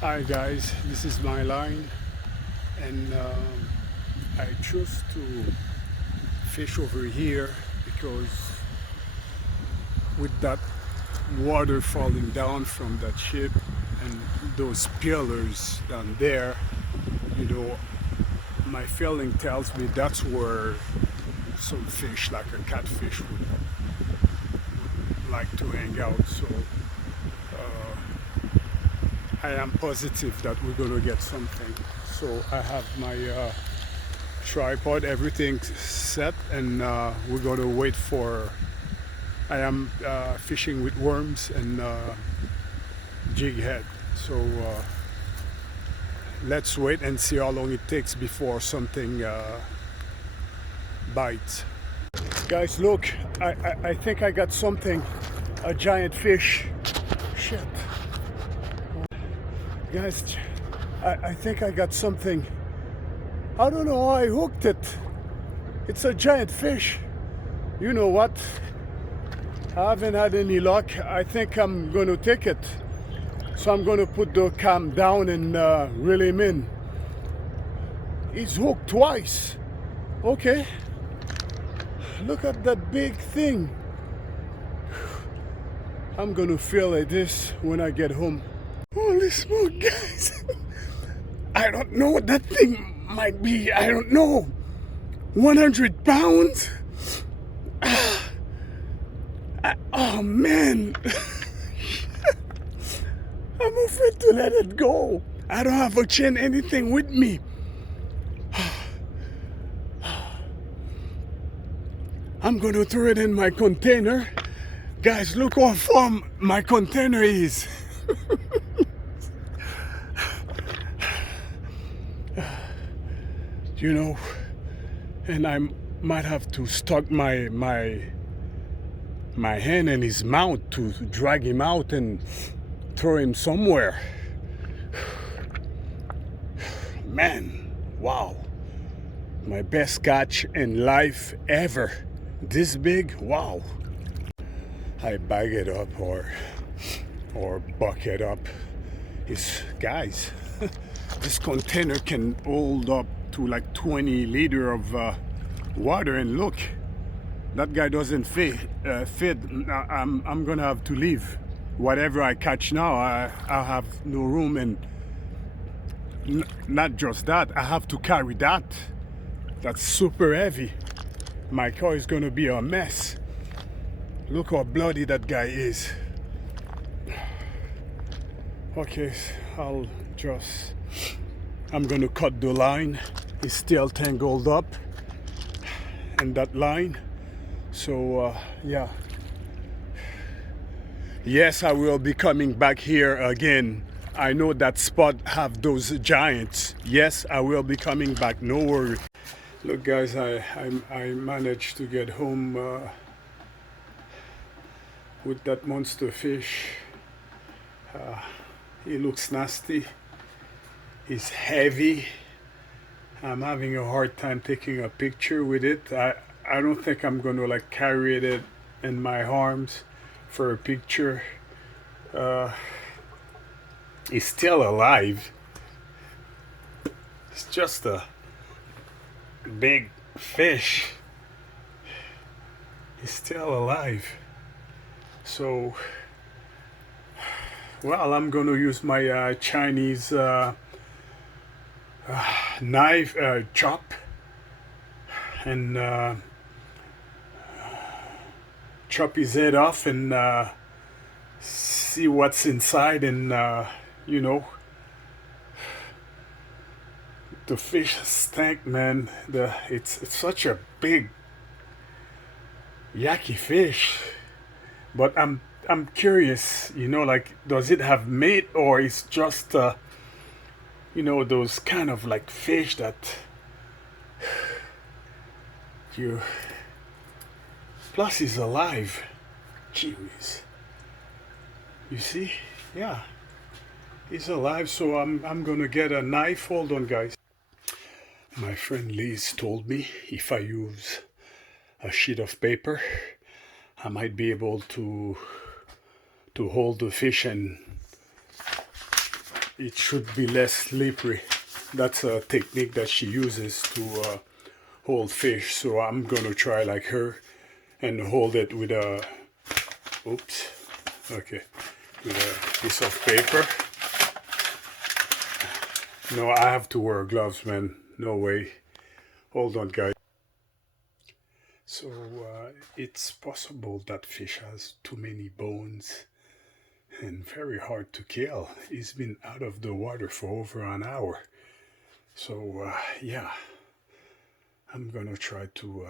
Hi guys, this is my line, and I chose to fish over here because with that water falling down from that ship and those pillars down there, you know, my feeling tells me that's where some fish like a catfish would like to hang out. So I am positive that we're gonna get something. So I have my tripod, everything set, and we're gonna wait for. I am fishing with worms and jig head. So let's wait and see how long it takes before something bites. Guys, look, I think I got something, a giant fish. Shit. Guys, I think I got something. I don't know how I hooked it. It's a giant fish. You know what? I haven't had any luck. I think I'm going to take it. So I'm going to put the cam down and reel him in. He's hooked twice. Okay. Look at that big thing. I'm going to fillet this when I get home. Holy smoke, guys. I don't know what that thing might be. I don't know. 100 pounds? Oh man. I'm afraid to let it go. I don't have a chain, anything with me. I'm gonna throw it in my container. Guys, look how far my container is. You know, and I might have to stuck my hand in his mouth to drag him out and throw him somewhere. Man, wow. My best catch in life ever. This big, wow. I bag it up or bucket up. Guys, this container can hold up to like 20 liters of water, and look, that guy doesn't fit. I'm gonna have to leave. Whatever I catch now, I have no room, and not just that, I have to carry that. That's super heavy. My car is gonna be a mess. Look how bloody that guy is. Okay, I'm gonna cut the line. It's still tangled up in that line. So yeah. Yes, I will be coming back here again. I know that spot have those giants. Yes, I will be coming back, no worry. Look guys, I managed to get home with that monster fish. He looks nasty. He's heavy. I'm having a hard time taking a picture with it. I don't think I'm gonna like carry it in my arms for a picture. He's still alive. It's just a big fish. He's still alive. So, well, I'm gonna use my Chinese knife chop and chop his head off and see what's inside, and you know, the fish stank, man. It's such a big yucky fish, but I'm curious, you know, like, does it have meat, or it's just you know, those kind of like fish that you, plus he's alive. Gee whiz. You see? Yeah, he's alive. So I'm gonna get a knife. Hold on guys. My friend Liz told me if I use a sheet of paper, I might be able to hold the fish and it should be less slippery. That's a technique that she uses to hold fish. So I'm gonna try like her and hold it with a, oops, okay, with a piece of paper. No, I have to wear gloves, man. No way. Hold on, guys. So it's possible that fish has too many bones and very hard to kill. He's been out of the water for over an hour. So yeah, I'm gonna try to,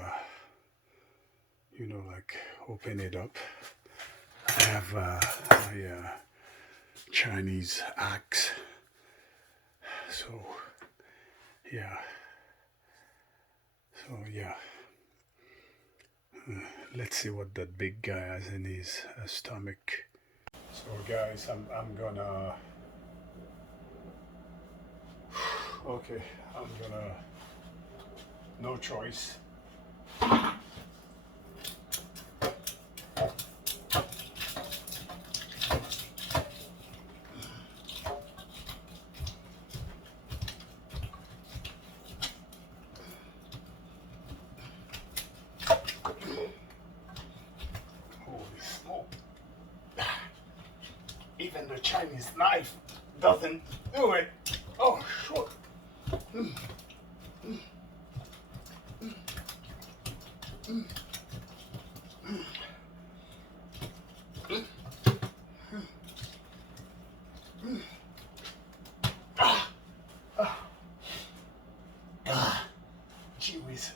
you know, like open it up. I have my Chinese axe. So yeah. So yeah. Let's see what that big guy has in his stomach. So guys, I'm gonna, okay, I'm gonna, no choice. Holy smoke. Even the Chinese knife doesn't do it. Oh, shit. Gee whiz.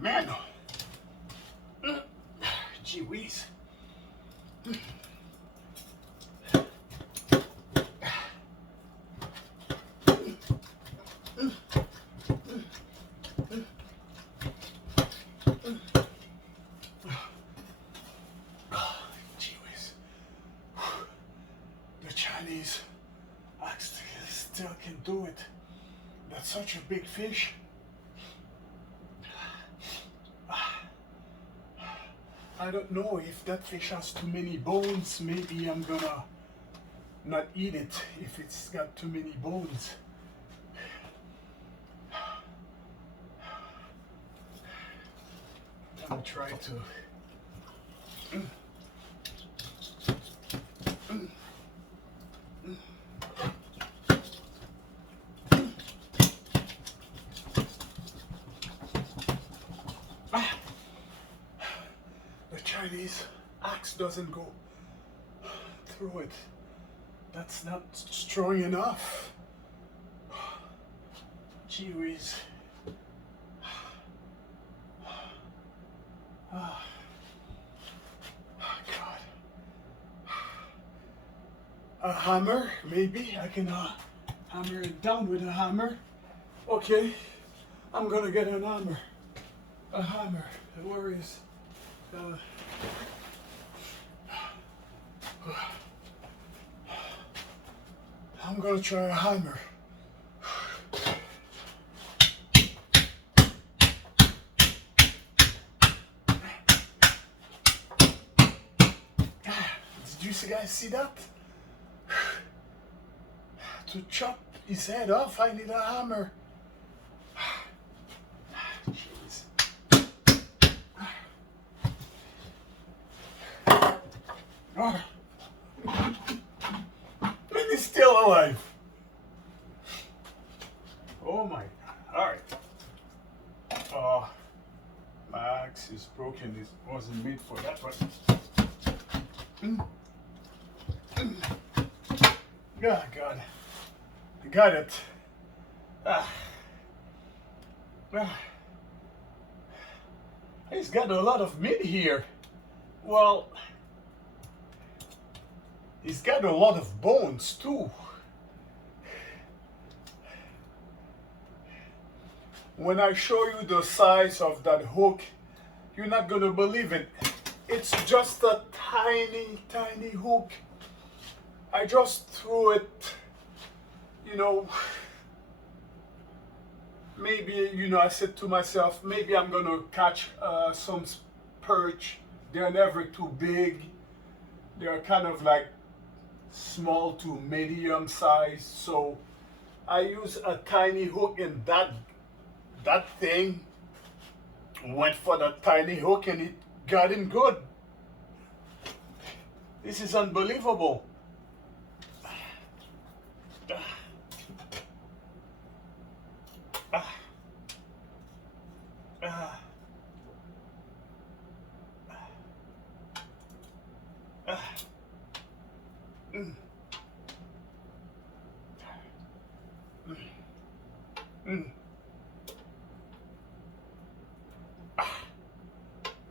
Man, gee whiz. Gee whiz. The Chinese axe still can do it. That's such a big fish. I don't know if that fish has too many bones. Maybe I'm gonna not eat it if it's got too many bones. I'm trying to. The Chinese axe doesn't go through it. That's not strong enough. Gee whiz. Oh, God. A hammer, maybe I can hammer it down with a hammer. Okay, I'm gonna get an hammer. A hammer. Where is? I'm gonna try a hammer. Did you guys see that? To chop his head off, I need a hammer. Jeez. Oh. And he's still alive. Oh my God. Alright. My axe is broken. It wasn't made for that one. Oh God. I got it. He's got a lot of meat here. Well, he's got a lot of bones too. When I show you the size of that hook, you're not gonna believe it. It's just a tiny, tiny hook. I just threw it, you know, maybe, I said to myself, maybe I'm gonna catch some perch. They're never too big. They're kind of like small to medium size. So I use a tiny hook, and that thing went for the tiny hook and it got him good. This is unbelievable.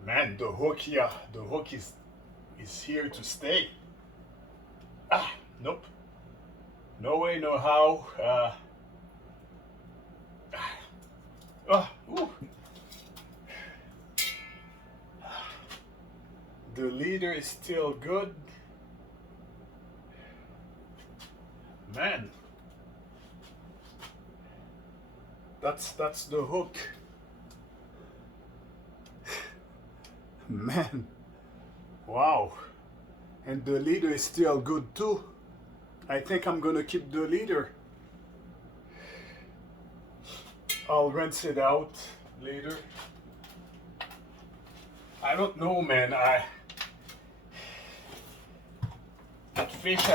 Man, the hook here, the hook is here to stay. Nope. No way, no how. Ooh. The leader is still good. Man. That's the hook. Man. Wow. And the leader is still good too. I think I'm gonna keep the leader. I'll rinse it out later. I don't know, man. That fish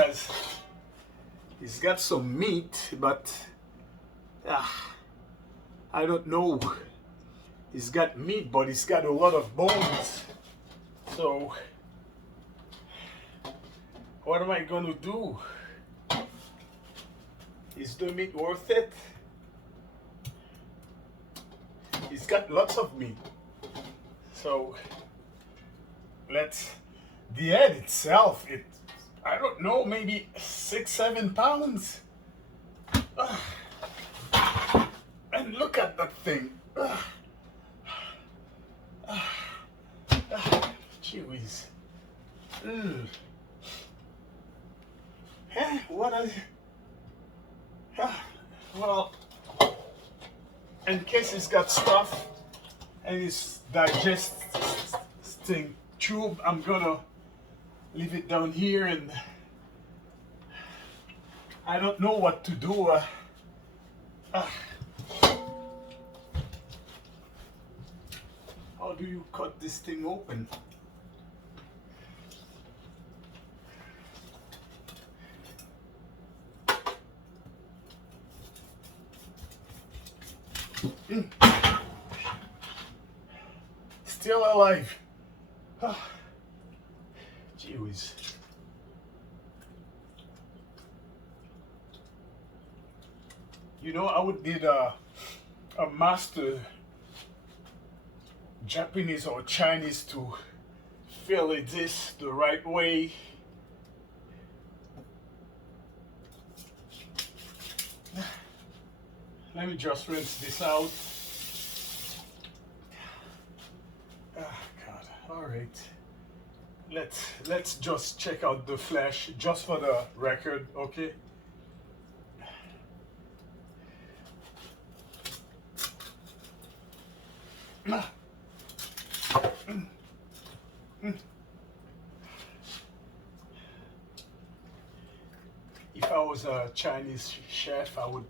he's got some meat, but I don't know. He's got meat, but he's got a lot of bones. So what am I gonna do? Is the meat worth it? He's got lots of meat. So the head itself, I don't know, maybe 6-7 pounds. And look at that thing. Jeez. What is well, in case it's got stuff and it's digesting tube, I'm gonna leave it down here, and I don't know what to do. How do you cut this thing open? Still alive. Gee whiz. I would need a master Japanese or Chinese to fillet this the right way. Let me just rinse this out. God, all right. Let's just check out the flesh just for the record, okay? If I was a Chinese chef, I would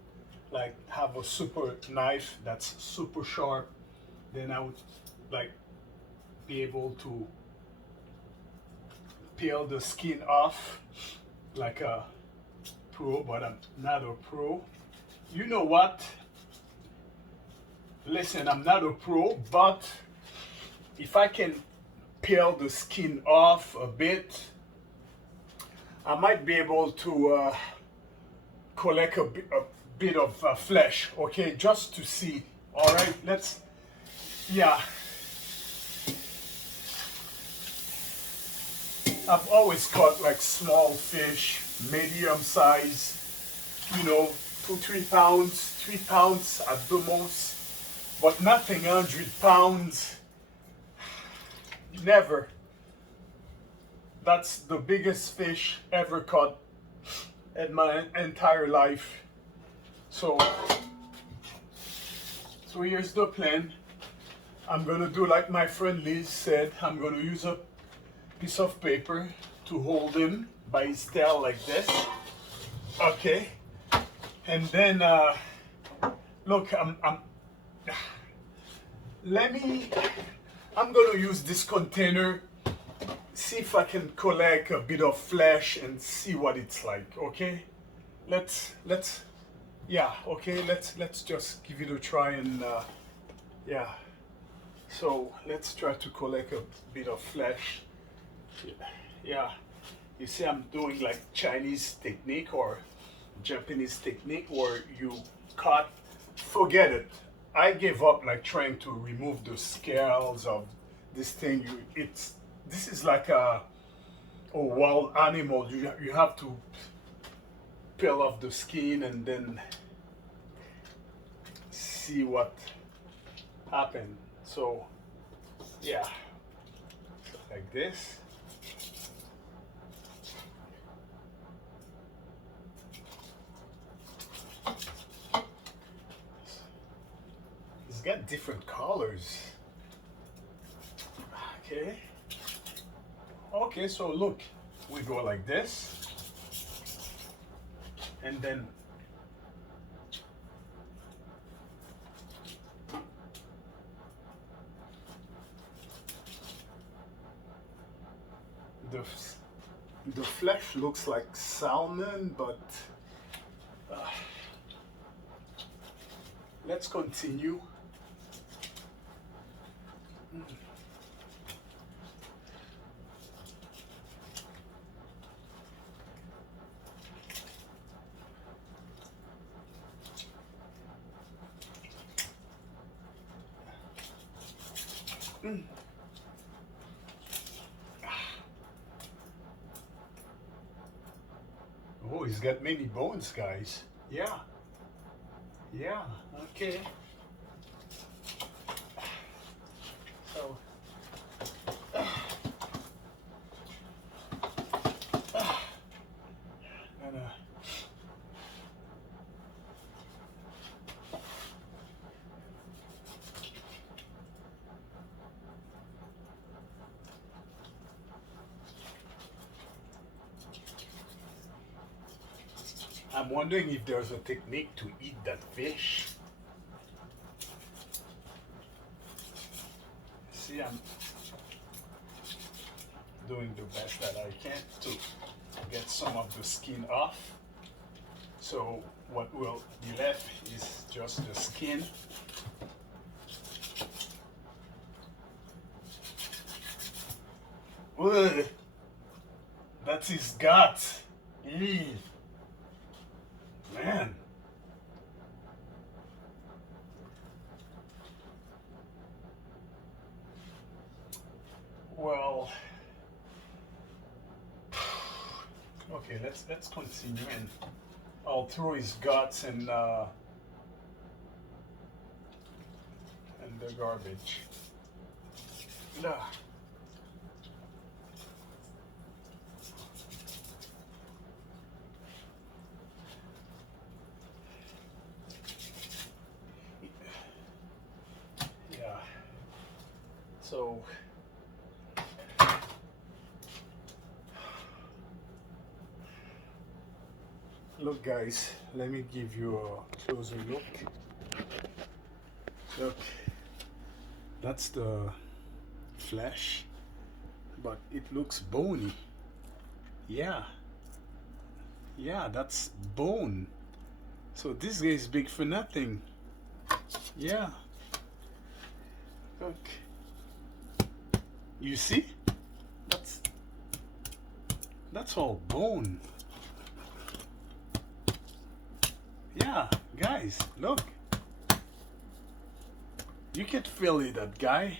have a super knife that's super sharp. Then I would be able to peel the skin off like a pro, but I'm not a pro. You know what? Listen, I'm not a pro, but if I can peel the skin off a bit, I might be able to collect a bit of flesh, okay, just to see. All right, yeah. I've always caught small fish, medium size, 2-3 pounds, 3 pounds at the most, but nothing 100 pounds. Never. That's the biggest fish ever caught in my entire life. So here's the plan. I'm gonna do like my friend Liz said. I'm gonna use a piece of paper to hold him by his tail like this. Okay, and then look, let me. I'm gonna use this container. See if I can collect a bit of flesh and see what it's like. Okay, let's yeah. Okay, let's just give it a try and yeah. So let's try to collect a bit of flesh. Yeah, you see I'm doing like Chinese technique or Japanese technique where you cut, forget it. I gave up like trying to remove the scales of this thing. This is like a wild animal. You have to peel off the skin and then see what happened. So yeah, like this. It's got different colors. Okay. Okay, so look, we go like this, and then the flesh looks like salmon, but let's continue. Oh, he's got many bones, guys. Yeah. Yeah, okay. So, and, I'm wondering if there's a technique to eat that fish. See, I'm doing the best that I can to get some of the skin off. So what will be left is just the skin. Ugh, that's his gut. Eee. Man. Well, okay, let's continue, and I'll throw his guts and the garbage. Nah. Yeah. So look, guys, let me give you a closer look. Look, that's the flesh, but it looks bony. Yeah, yeah, that's bone. So this guy is big for nothing. Yeah, look, you see, that's all bone. Yeah, guys, look. You can feel it, that guy.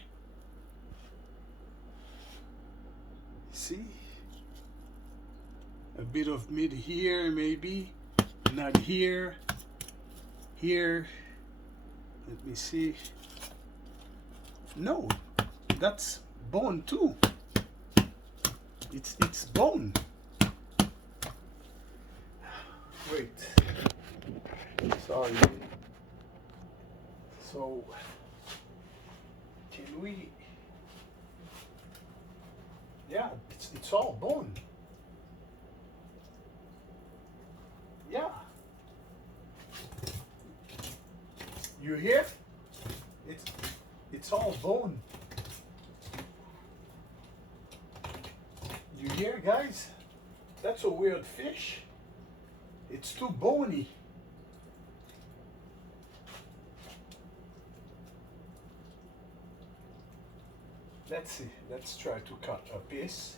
See? A bit of meat here, maybe. Not here. Here. Let me see. No, that's bone too. It's bone. wait. Sorry. So, can we? Yeah, it's all bone. Yeah. You hear? It's it's all bone. You hear, guys? That's a weird fish. It's too bony. Let's see. Let's try to cut a piece.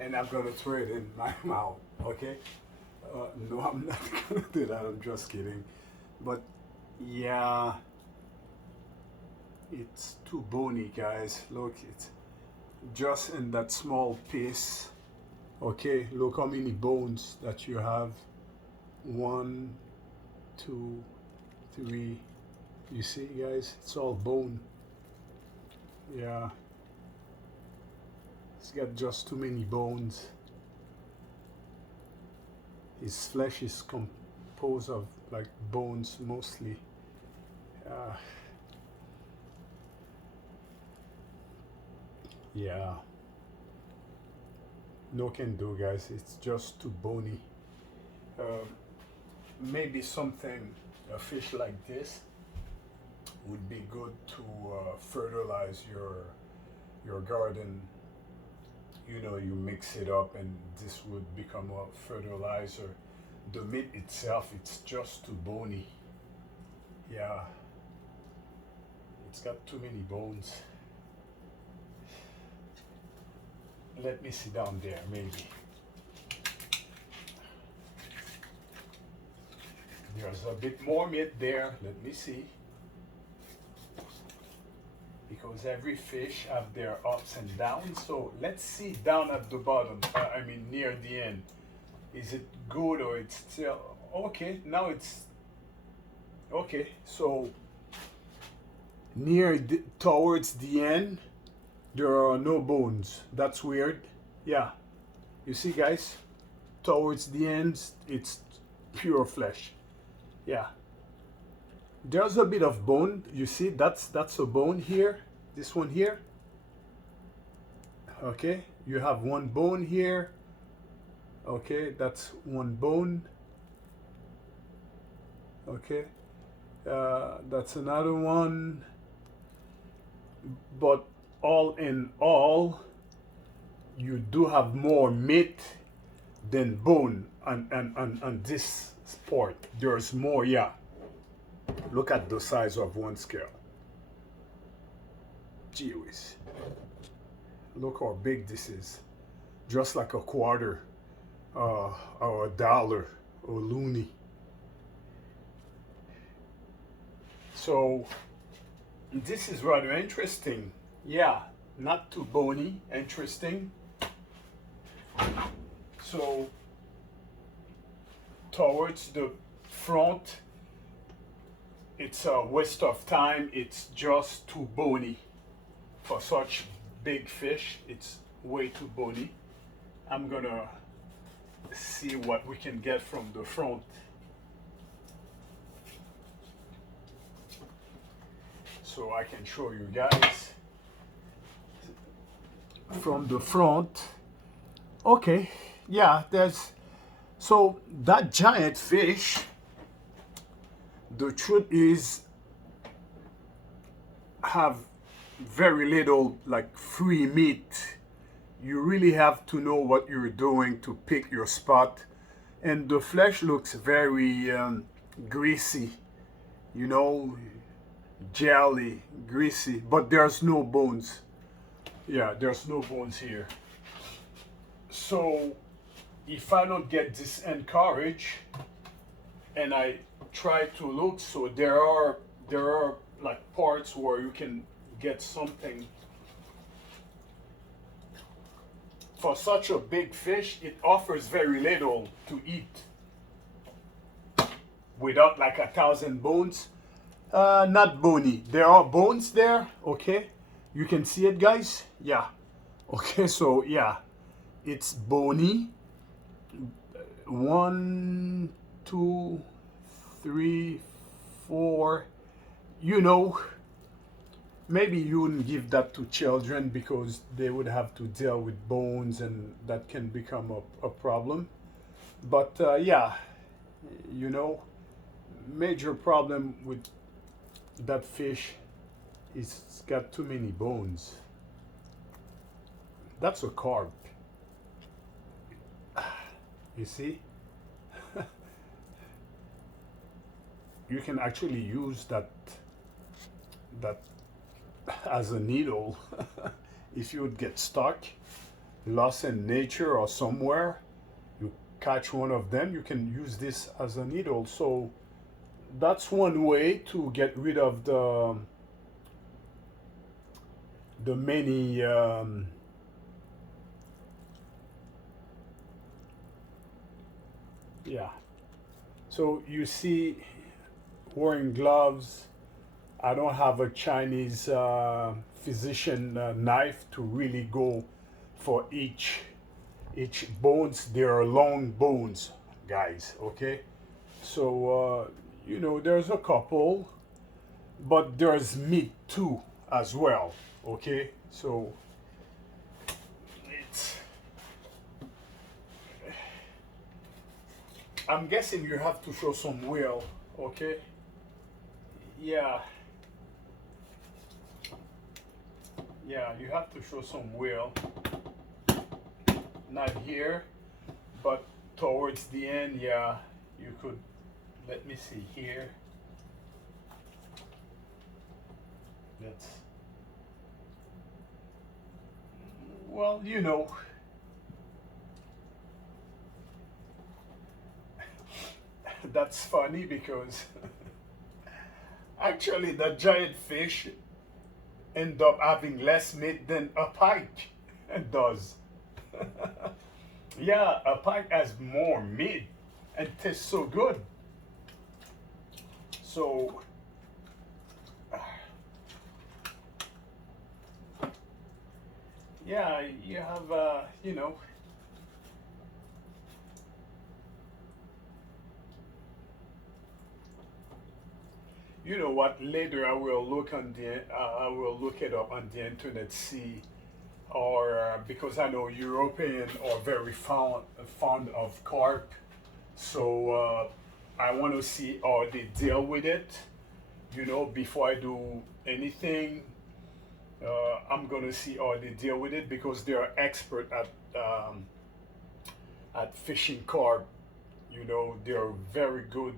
And I'm gonna throw it in my mouth, okay? No, I'm not gonna do that. I'm just kidding. But yeah, it's too bony, guys. Look, it's just in that small piece. Okay, look how many bones that you have. 1, 2, 3. You see, guys, it's all bone. Yeah, it's got just too many bones. His flesh is composed of like bones mostly. Yeah, no can do, guys. It's just too bony. Maybe something, a fish like this would be good to fertilize your garden. You know, you mix it up and this would become a fertilizer. The meat itself, it's just too bony. Yeah, it's got too many bones. Let me sit down there, maybe. There's a bit more meat there. Let me see. Because every fish have their ups and downs. So let's see down at the bottom. I mean near the end. Is it good or it's still okay? Now it's okay. So towards the end, there are no bones. That's weird. Yeah. You see, guys? Towards the end, it's pure flesh. Yeah. There's a bit of bone. You see, that's a bone here. This one here. Okay. You have one bone here. Okay, that's one bone. Okay. That's another one. But all in all, you do have more meat than bone on this part. There's more, yeah. Look at the size of one scale. Gee whiz. Look how big this is. Just like a quarter or a dollar or loonie. So this is rather interesting. Yeah, not too bony, interesting. So towards the front, it's a waste of time. It's just too bony for such big fish. It's way too bony. I'm gonna see what we can get from the front. So I can show you guys from the front. Okay, yeah, there's, so that giant fish, the truth is, have very little like free meat. You really have to know what you're doing to pick your spot. And the flesh looks very greasy, you know, jelly, greasy, but there's no bones. Yeah, there's no bones here. So if I don't get this encouraged and I try to look, so there are like parts where you can get something. For such a big fish, it offers very little to eat. Without like 1,000 bones. Not bony. There are bones there, okay? You can see it, guys? Yeah. Okay, so yeah. it's bony. One, two, three, four. You know, maybe you wouldn't give that to children because they would have to deal with bones and that can become a problem. But yeah, you know, major problem with that fish is it's got too many bones. That's a carp. You see, you can actually use that as a needle if you would get stuck, lost in nature or somewhere. You catch one of them, you can use this as a needle. So that's one way to get rid of the many yeah. So you see, wearing gloves. I don't have a Chinese physician knife to really go for each bones. They are long bones, guys. Okay, so you know there's a couple, but there's meat too as well. Okay, so it's. I'm guessing you have to show some will. Okay, yeah. Yeah, you have to show some will. Not here, but towards the end, yeah, you could. Let me see here. That's. Well, you know. That's funny because actually the giant fish end up having less meat than a pike does. Yeah, a pike has more meat and tastes so good. So, yeah, you have, you know, what? Later, I will look it up on the internet, see, or because I know European are very fond of carp, so I want to see how they deal with it. Before I do anything, I'm gonna see how they deal with it because they are expert at fishing carp. They are very good.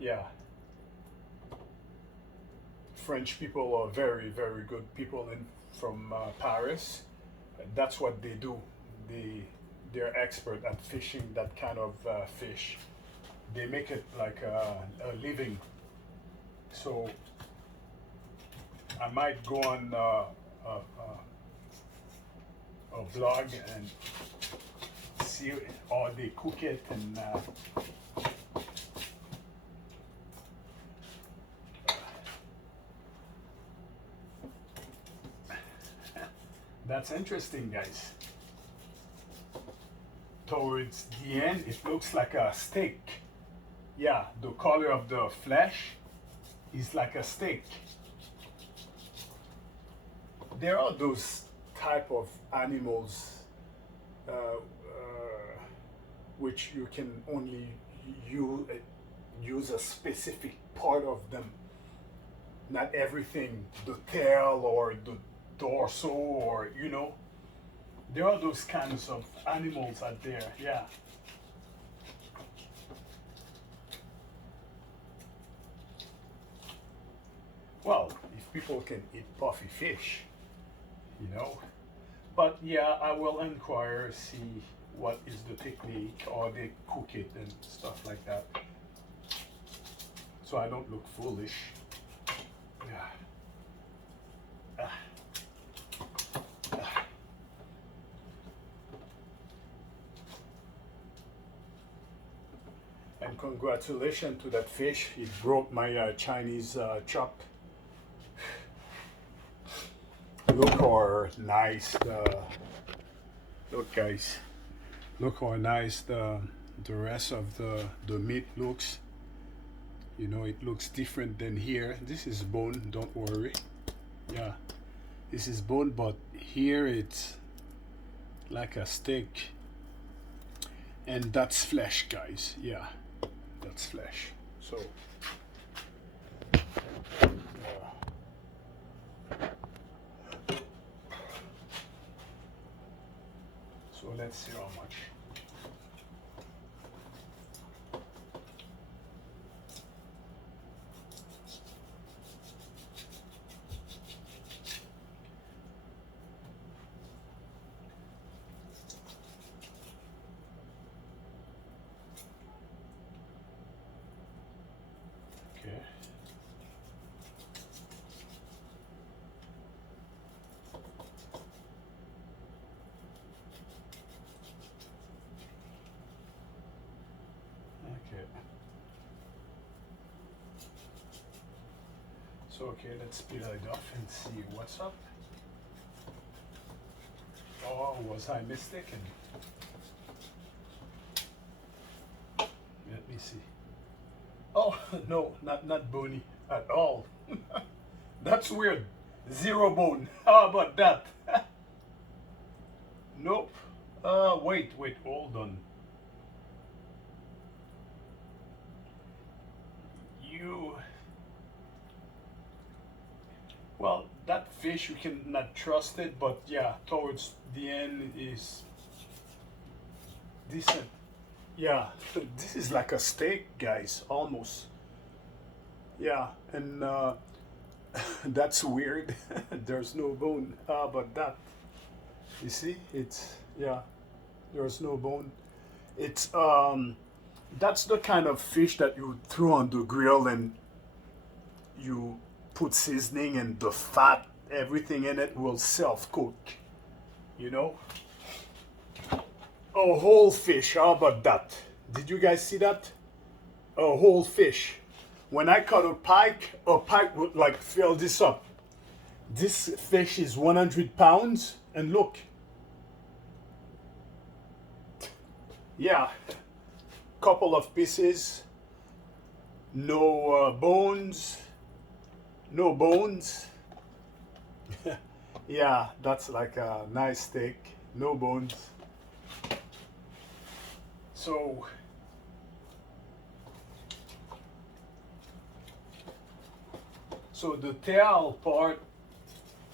Yeah, French people are very, very good people from Paris. That's what they do. They're expert at fishing that kind of fish. They make it like a living. So I might go on a blog and see how they cook it and. That's interesting, guys. Towards the end, it looks like a steak. Yeah, the color of the flesh is like a steak. There are those type of animals which you can only use a specific part of them. Not everything, the tail or the torso, or there are those kinds of animals out there. Yeah. Well, if people can eat puffy fish, but yeah, I will inquire, see what is the technique, or they cook it and stuff like that, so I don't look foolish. Yeah. And congratulations to that fish. It broke my Chinese chop. Look how nice Look, guys, look how nice the rest of the meat looks. You know, it looks different than here. This is bone, don't worry. Yeah, this is bone, but here it's like a steak, and that's flesh, guys. Yeah, that's flesh. So so let's see how much. Okay. Okay. So okay, let's peel it off and see what's up. Oh, was I mistaken? Let me see. Oh no, not bony at all. That's weird. Zero bone. How about that? Nope. Wait, hold on. You. Well, that fish you cannot trust it, but yeah, towards the end is decent. Yeah, this is like a steak, guys, almost. Yeah, and that's weird. There's no bone. But that, you see, it's yeah, there's no bone. It's that's the kind of fish that you throw on the grill and you put seasoning and the fat, everything in it will self cook. You know, a whole fish. How about that? Did you guys see that? A whole fish. When I caught a pike would like fill this up. This fish is 100 pounds, and look, yeah, couple of pieces, no bones, no bones. Yeah, that's like a nice steak, no bones. So so the tail part,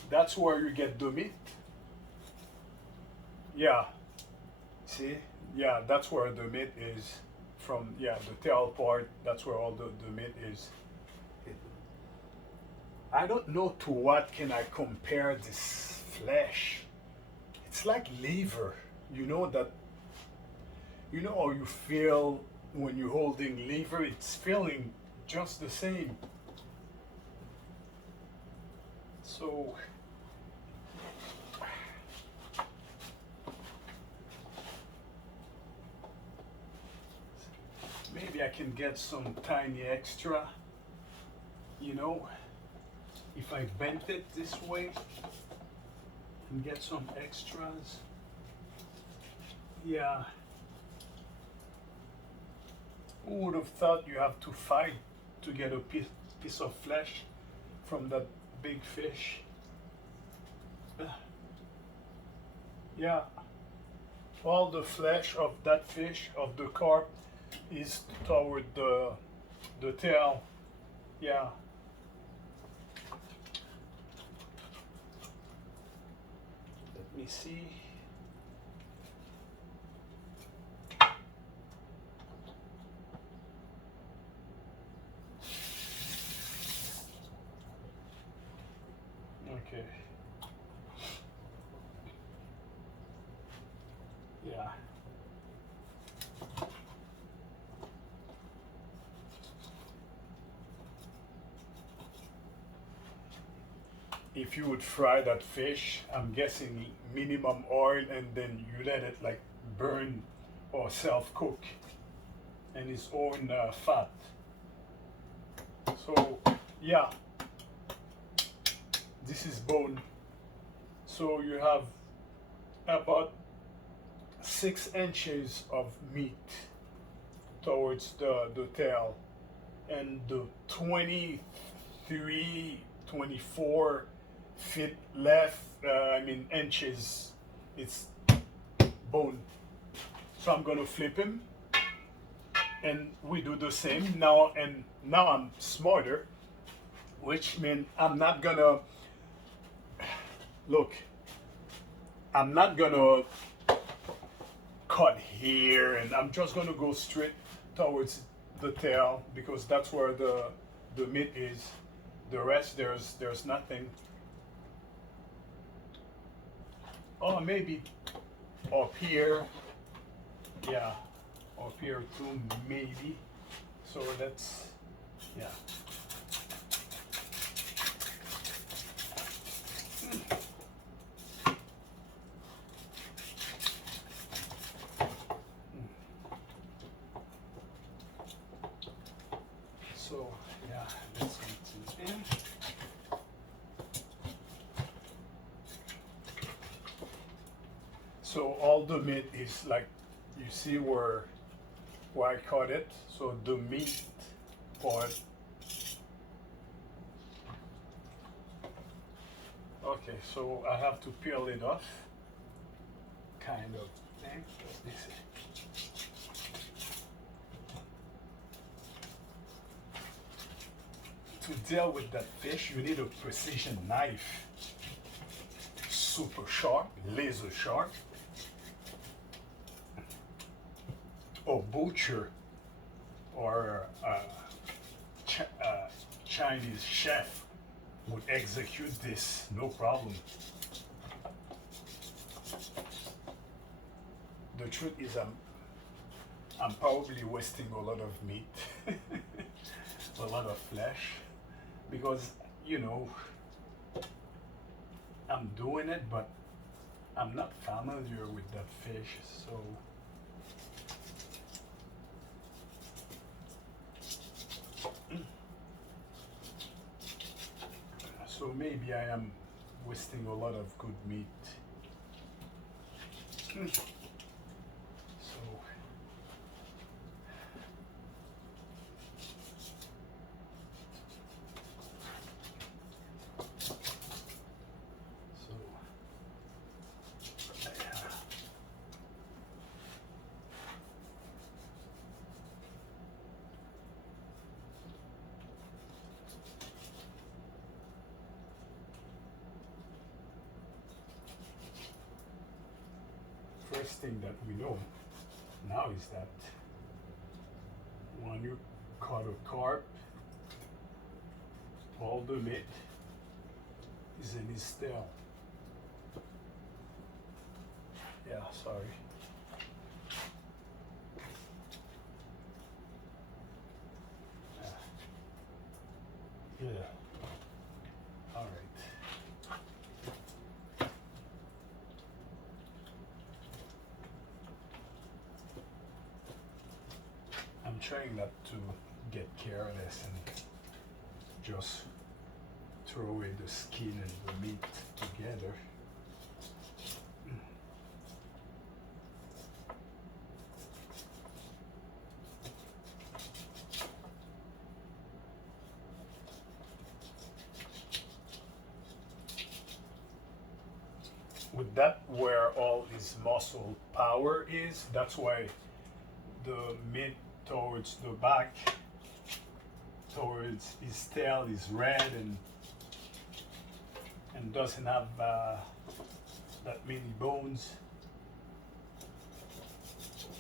that's where you get the meat. Yeah, see? Yeah, that's where the meat is from. Yeah, the tail part, that's where all the meat is. I don't know to what can I compare this flesh. It's like liver. You know that, you know how you feel when you're holding liver? It's feeling just the same. So maybe I can get some tiny extra, you know, if I bent it this way and get some extras. Yeah. Who would have thought you have to fight to get a piece of flesh from that big fish? Yeah. All the flesh of that fish, of the carp, is toward the tail. Yeah. Let me see. Okay. Yeah. If you would fry that fish, I'm guessing minimum oil and then you let it like burn or self cook and its own fat. So yeah, this is bone. So you have about 6 inches of meat towards the tail, and the 23, 24 feet left, inches, it's bone. So I'm gonna flip him, and we do the same now. And now I'm smarter, which means I'm not gonna look. I'm not gonna cut here, and I'm just gonna go straight towards the tail because that's where the meat is. The rest, there's nothing. Or maybe up here, yeah, up here too, maybe. So that's, yeah. So yeah, let's continue. So all the meat is like, you see where I cut it. So the meat part. Okay, so I have to peel it off, kind of thing. This is. To deal with that fish, you need a precision knife, super sharp, laser sharp. Or butcher or Chinese chef would execute this, no problem. The truth is, I'm probably wasting a lot of meat, a lot of flesh, because I'm doing it, but I'm not familiar with that fish, so. So maybe I am wasting a lot of good meat. So yeah. First thing that we know now is that when you cut a carp, all the meat is in his tail. Yeah, sorry. Yeah. All right. I'm trying not to get careless and just throw away the skin and the meat together. With that, where all his muscle power is, that's why the meat towards the back, towards his tail, is red and doesn't have that many bones.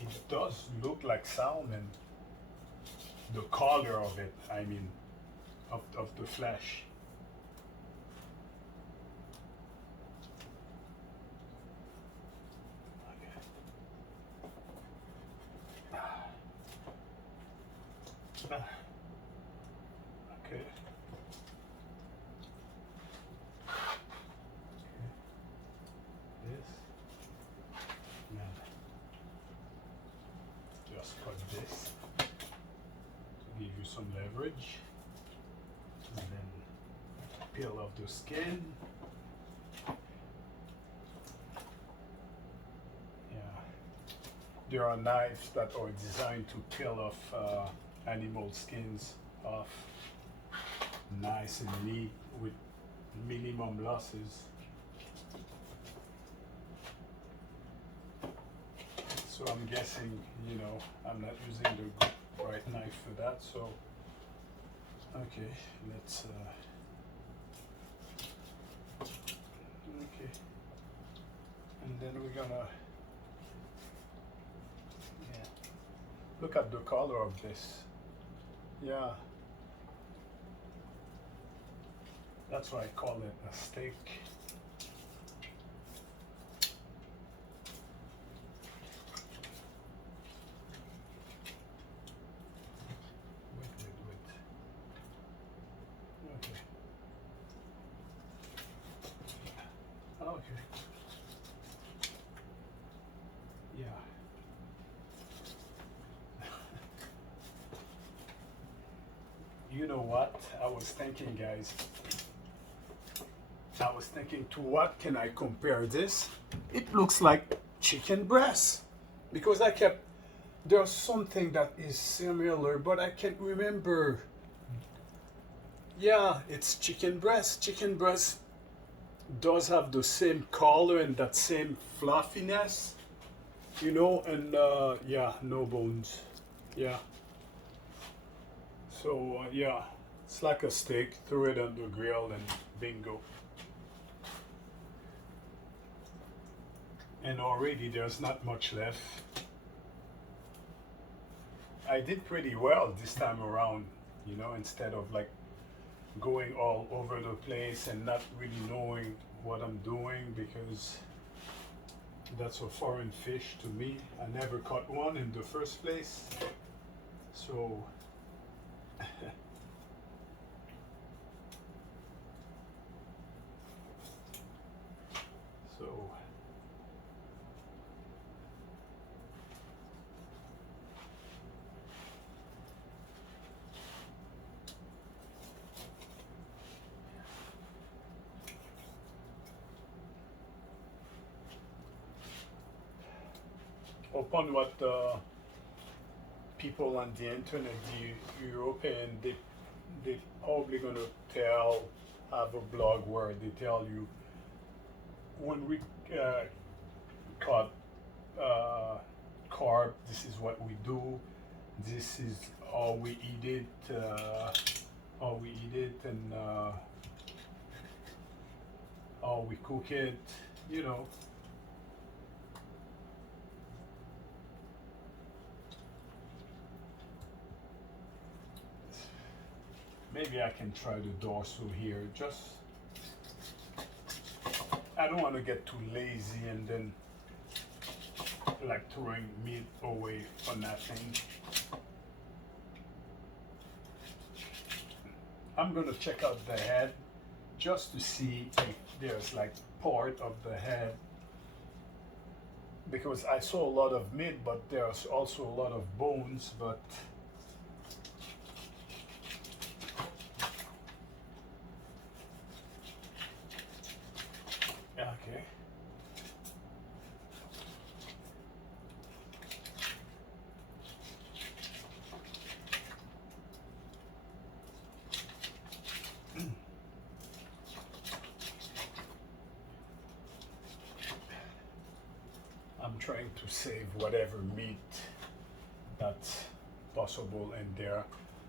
It does look like salmon, the color of it, of the flesh. Okay. This. Now, just cut this to give you some leverage, and then peel off the skin. Yeah. There are knives that are designed to peel off animal skins off nice and neat with minimum losses. So I'm guessing, you know, I'm not using the right knife for that. So, okay, let's, okay. And then we're gonna, yeah, look at the color of this. Yeah. That's why I call it a steak. Wait. Okay. Okay. Yeah. You know what? I was thinking, guys. I was thinking, to what can I compare this? It looks like chicken breast. Because there's something that is similar, but I can't remember. Yeah, it's chicken breast. Chicken breast does have the same color and that same fluffiness, you know, and yeah, no bones. Yeah. So, yeah, it's like a steak. Throw it on the grill and bingo. And already there's not much left. I did pretty well this time around, you know, instead of like going all over the place and not really knowing what I'm doing, because that's a foreign fish to me. I never caught one in the first place. So so upon what people on the internet, the European, they probably gonna have a blog where they tell you, when we caught carp, this is what we do, this is how we eat it, and how we cook it, you know. Maybe I can try the dorsal here. Just, I don't want to get too lazy and then like throwing meat away for nothing. I'm gonna check out the head just to see if there's like part of the head, because I saw a lot of meat, but there's also a lot of bones. But okay. I'm trying to save whatever meat that's possible in there.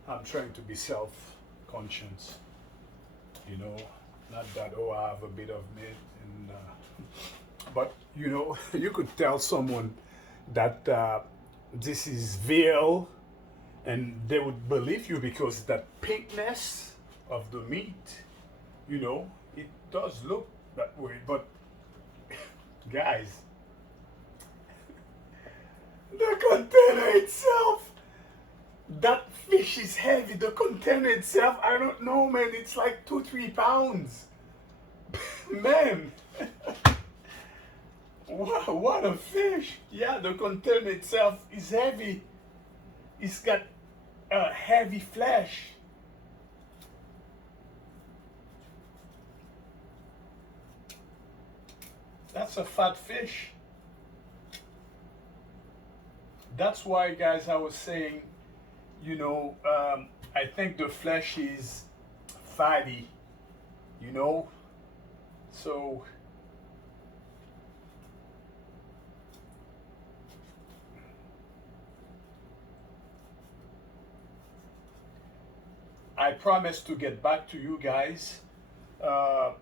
I'm trying to be self-conscious, you know, not that, oh, I have a bit of meat, and but you know, you could tell someone that this is veal, and they would believe you, because that pinkness of the meat, you know, it does look that way. But guys, the container itself, that fish is heavy. The container itself, I don't know, man, it's like 2-3 pounds. Man, what a fish. Yeah, the container itself is heavy. It's got heavy flesh. That's a fat fish. That's why, guys, I was saying, you know, I think the flesh is fatty, you know. So I promise to get back to you guys uh,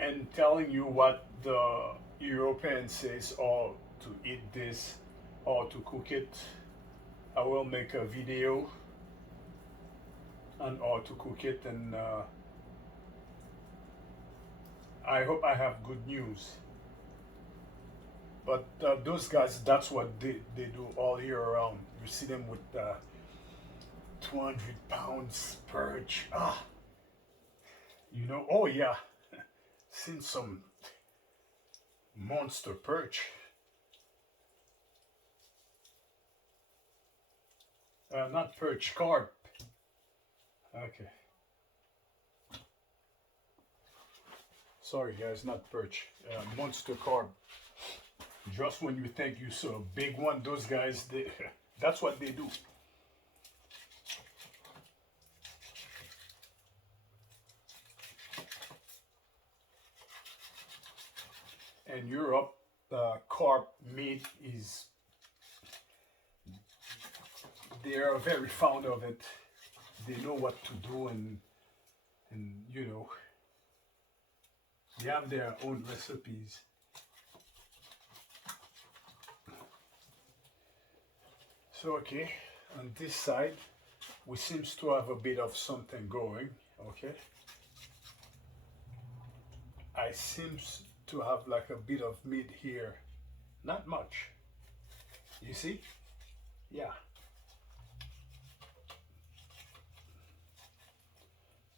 and telling you what the European says, or to eat this or to cook it. I will make a video on how to cook it, and I hope I have good news. But those guys, that's what they do all year round. You see them with 200 pounds perch. Ah, you know, oh yeah, seen some monster perch. Not perch, carp. Okay. Sorry guys, not perch. Monster carp. Just when you think you saw a big one, those guys, they, that's what they do. In Europe, carp meat is, they are very fond of it. They know what to do, and you know, they have their own recipes. So okay, on this side, we seems to have a bit of something going. Okay, I seems to have like a bit of meat here, not much. You see? Yeah.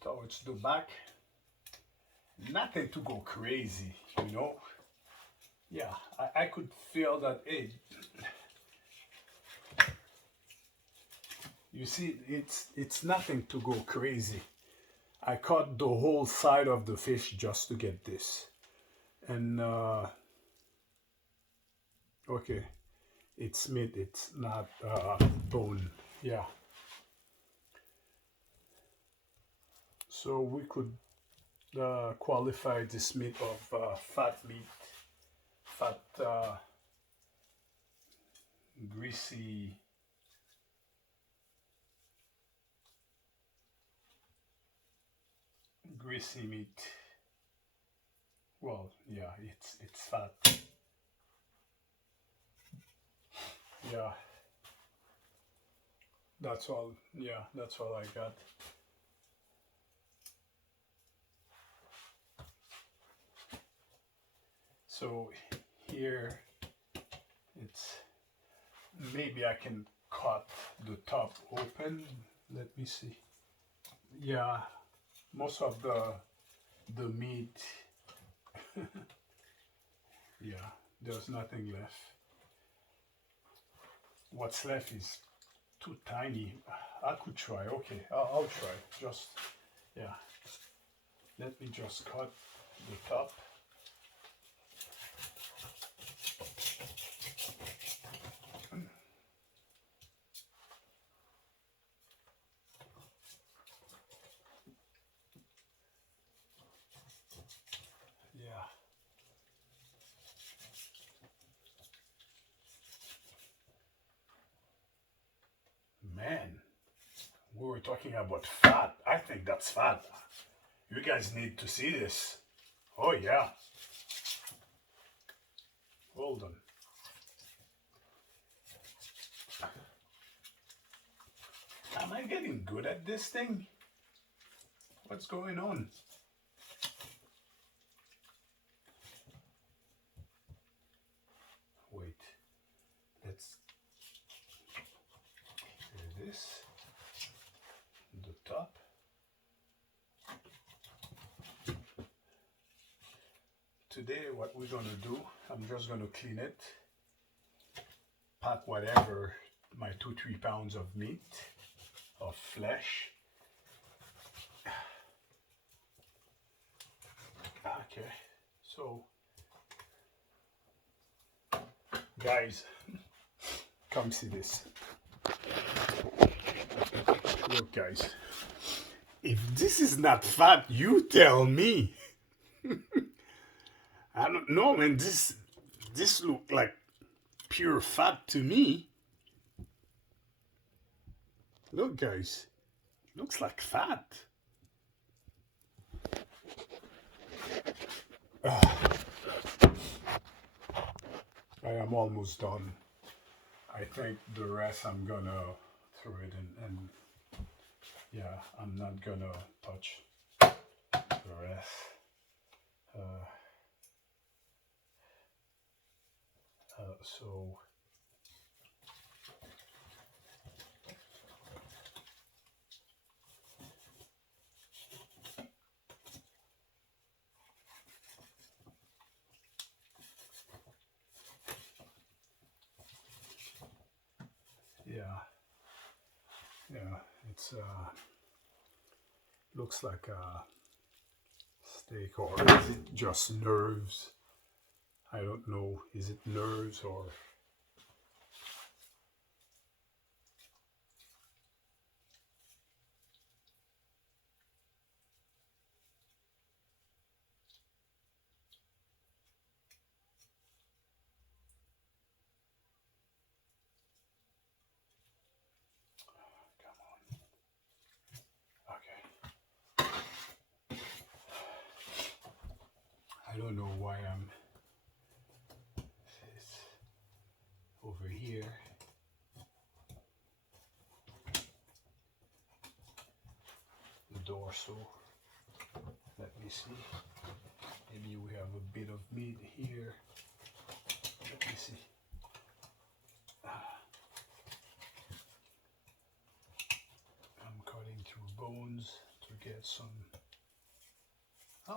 Towards the back, nothing to go crazy, you know. Yeah, I could feel that. Hey, you see, it's nothing to go crazy. I cut the whole side of the fish just to get this, and okay, it's meat. It's not bone. Yeah. So we could qualify this meat of fat meat, fat, greasy, greasy meat. Well, yeah, it's fat. Yeah, that's all. Yeah, that's all I got. So here it's, maybe I can cut the top open. Let me see. Yeah, most of the meat. Yeah, there's nothing left. What's left is too tiny. I could try. Okay, I'll try. Just, yeah. Let me just cut the top. Yeah. Man, we were talking about fat. I think that's fat. You guys need to see this. Oh yeah. Hold on. Am I getting good at this thing? What's going on? Wait. Let's do this. The top. Today what we're gonna do, I'm just gonna clean it, pack whatever, my 2-3 pounds of meat, of flesh. Okay, so guys, Come see this. Look, guys. If this is not fat, you tell me. I don't know, man. This look like pure fat to me. Look, guys. Looks like fat. I am almost done. I think the rest I'm gonna throw it in, and yeah, I'm not gonna touch the rest. So yeah, yeah, it's looks like a steak, or is it just nerves? I don't know. Is it nerves or? Come on. Okay. I don't know why I'm it's over here. The dorsal. Let me see. Maybe we have a bit of meat here. Let me see. I'm cutting through bones to get some.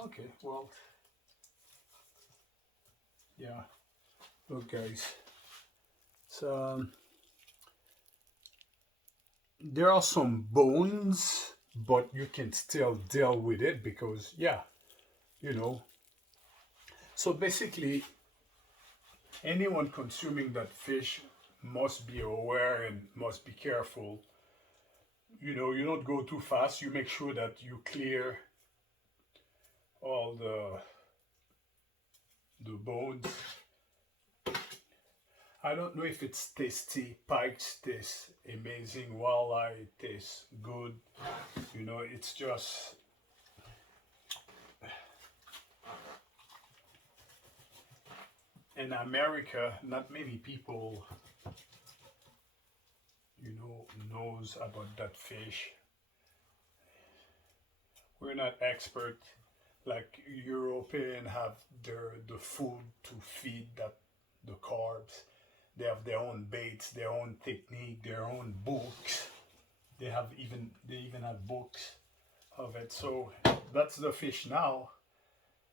Okay, well, yeah. Look, guys. So there are some bones, but you can still deal with it because, yeah, you know. So basically, anyone consuming that fish must be aware and must be careful. You know, you don't go too fast. You make sure that you clear all the bones. I don't know if it's tasty. Pikes taste amazing. Walleye tastes good. You know, it's just in America, not many people, you know, knows about that fish. We're not expert like European have the food to feed that the carbs. They have their own baits, their own technique, their own books. They even have books of it. So that's the fish now.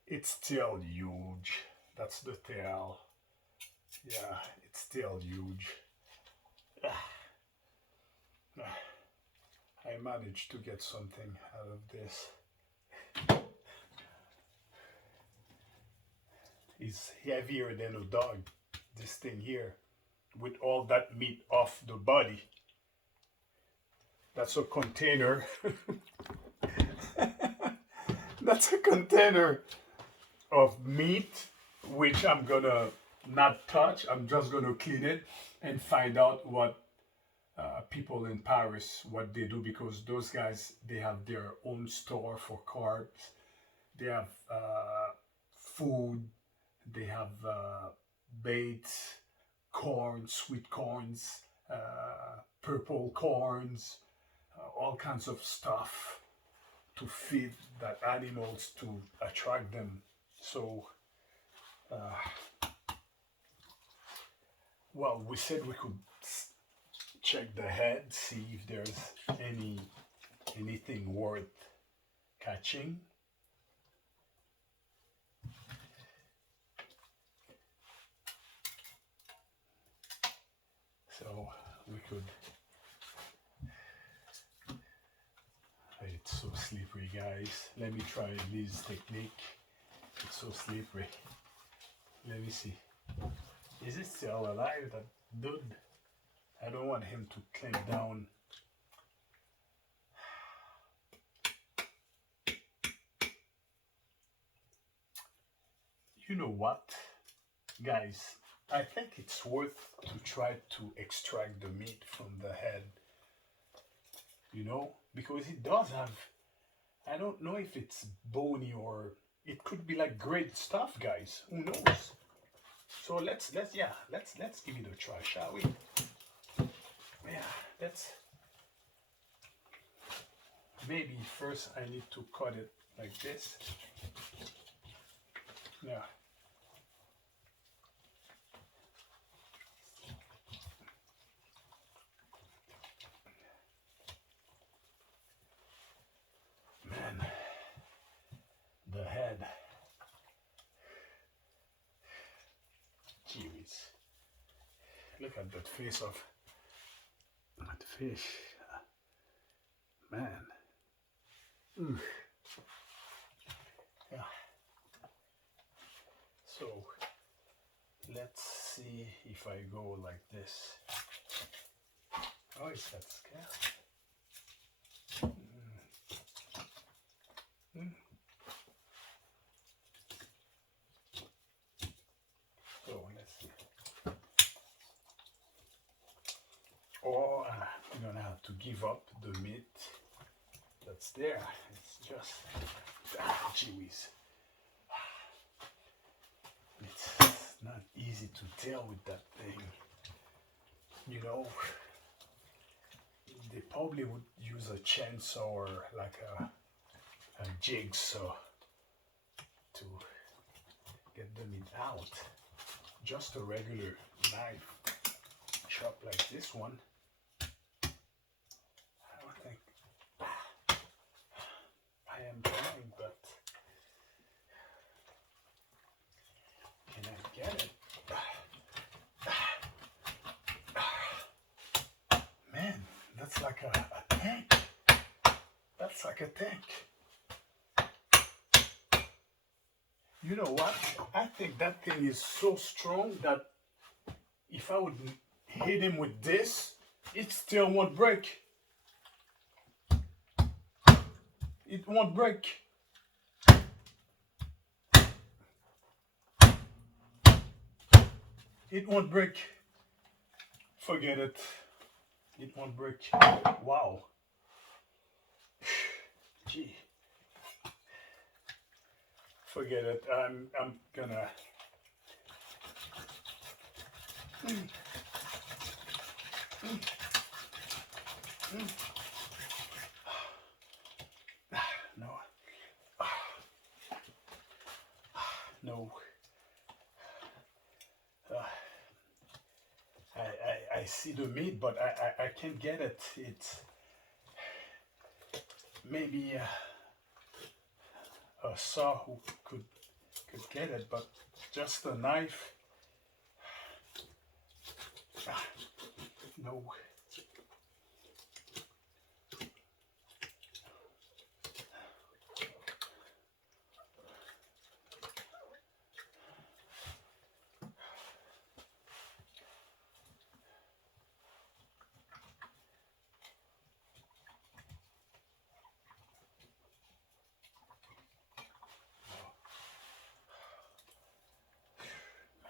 It's still huge. That's the tail. Yeah, it's still huge. I managed to get something out of this. It's heavier than a dog, this thing here, with all that meat off the body. That's a container. That's a container of meat, which I'm gonna not touch. I'm just gonna clean it and find out what people in Paris what they do, because those guys, they have their own store for carbs. They have food. They have baits, corn, sweet corns, purple corns, all kinds of stuff to feed that animals to attract them. So, well, we said we could check the head, see if there's anything worth catching. So we could. It's so slippery, guys. Let me try this technique. It's so slippery. Let me see. Is it still alive, that dude? I don't want him to clamp down. You know what, guys? I think it's worth to try to extract the meat from the head, because it does have, I don't know if it's bony or it could be like great stuff, guys. Who knows? So let's give it a try, shall we? Yeah, maybe first I need to cut it like this. Yeah. Man, the head. Jeez. Look at that face of that fish. Man. Yeah. So let's see if I go like this. Oh, it's that scale. So let's see. Or I'm gonna have to give up the meat that's there. It's just jeez. It's not easy to deal with that thing. They probably would use a chainsaw or like a jigsaw to get the meat out. Just a regular knife chop like this one, I don't think I am trying, but can I get it? Man, that's like a tank. That's like a tank. You know what? I think that thing is so strong that if I would hit him with this, it still won't break. It won't break. It won't break. Forget it. It won't break. Wow. Gee. Forget it. I'm gonna. No. No. I see the meat, but I can't get it. It's maybe a saw who could get it, but just a knife. No.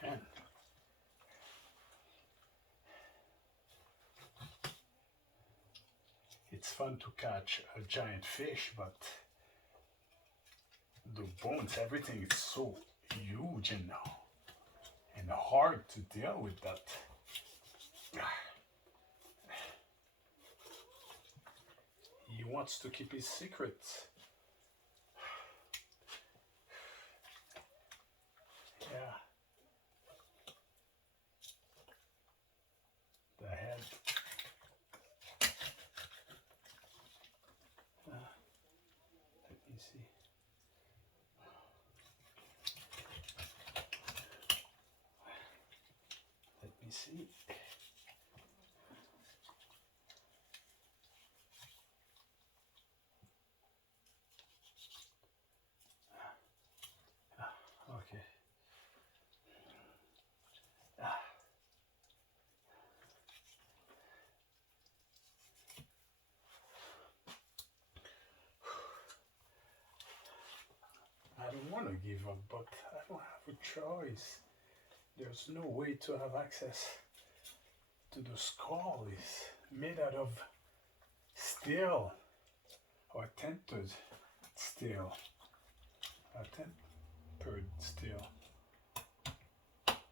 Man. It's fun to catch a giant fish, but the bones, everything is so huge and hard to deal with that. He wants to keep his secrets. Yeah. The head. Let me see. Let me see. want to give up, but I don't have a choice. There's no way to have access to the skull. It's made out of steel, or tempered steel. Tempered steel.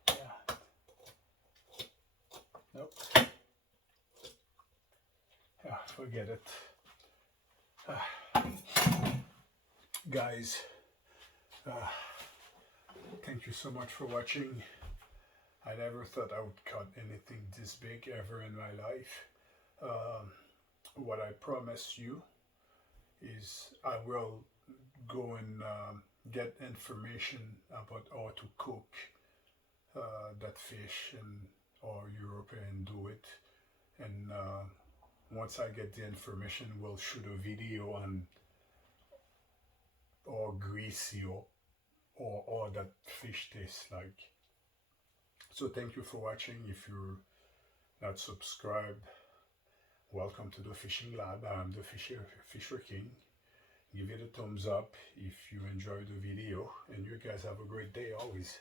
Yeah. Nope. Yeah, forget it. Guys, thank you so much for watching. I never thought I would cut anything this big ever in my life. What I promise you is I will go and get information about how to cook that fish or European do it, and once I get the information, we'll shoot a video on or greasy or that fish tastes like. So thank you for watching. If you're not subscribed, welcome to the Fishing Lab. I'm the Fisher King. Give it a thumbs up if you enjoyed the video, and you guys have a great day always.